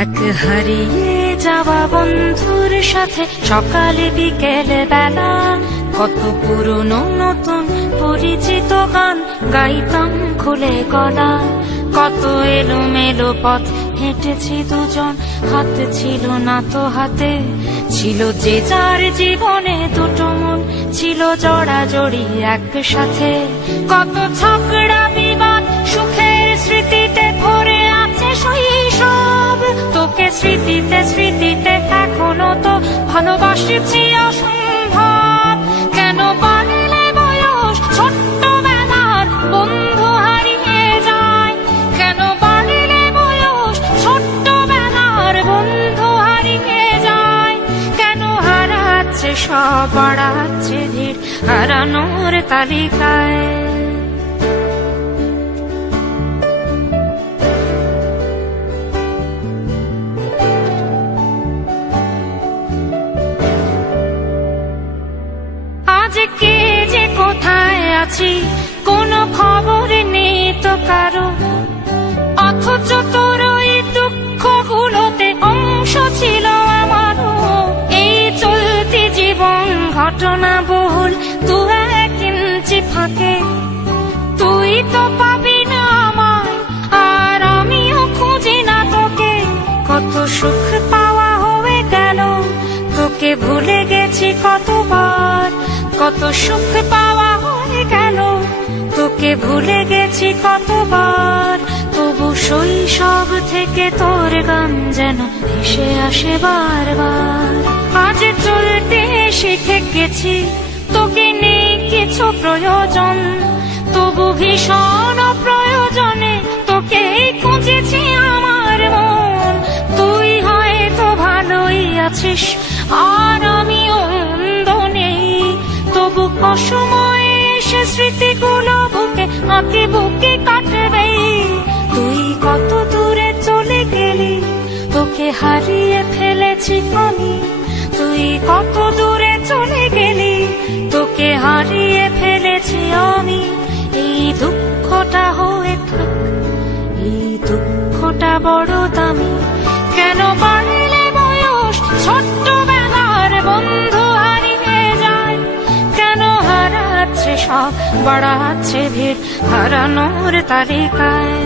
এক হারিয়ে যাওয়া বন্ধুর সাথে সকালে বিকেলে বেলা কত পুরনো নতুন পরিচিত গান গাইতাম খুলে গলা। কত এলোমেলো পথ হেঁটেছি দুজন, হাত ছিল না তো হাতে, ছিল যে যার জীবনে দুটো মন, ছিল জড়াজড়ি একসাথে। কত ঝগড়া বিবাদ সুখের স্মৃতিতে ভরে আছে শৈশব, তোকে স্মৃতিতে স্মৃতিতে এখনো তো ভালোবাসছি অসম্ভব। কেন বাড়লে বয়স ছোট্টবেলার বন্ধু হারিয়ে যায়, কেন বাড়লে বয়স ছোট্টবেলার বন্ধু হারিয়ে যায়, কেন হারাচ্ছে সব বাড়াচ্ছে ভিড় হারানোর তালিকায়। আজকে যে কোথায় আছি কোনো খবর নেই তো কারো, অথচ তোর ওই দুঃখগুলোতে অংশ ছিল আমারও। এই চলতি জীবন ঘটনা বহুল দু এক ইঞ্চি ফাঁকে, তুই তো পাবি না আমায় আর আমিও খুঁজি না তোকে। কত সুখ পাওয়া হয়ে গেল, তোকে ভুলে গেছি কতবার। কত সুখ পাওয়া হয়ে গেল, তোকে ভুলে গেছি কতবার। তবু শৈশব থেকে তোর গান যেন ভেসে আসে বারবার। আজ চলতে শিখে গেছি, তোকে নেই কিছু প্রয়োজন, তবু ভীষণ প্রয়োজনে তোকে খুঁজেছি আমার মন। তুই হয়তো ভালোই আছিস আর আমিও মন্দ নেই, তবু অসময়ে এসে স্মৃতিগুলো বুকে আঁকি বুকে কাটবে। তুই কত দূরে চলে গেলি, তোকে হারিয়ে ফেলেছি আমি। তুই কত দূরে চলে গেলি, তোকে হারিয়ে ফেলেছি আমি। এই দুঃখটা হয়ে থাক, এই দুঃখটা বড় দামি। কেন বাড়লে বয়স ছোট্টবেলার বন্ধু হারিয়ে যায়, কেন হারাচ্ছে সব বাড়াচ্ছে ভিড় হারানোর তালিকায়।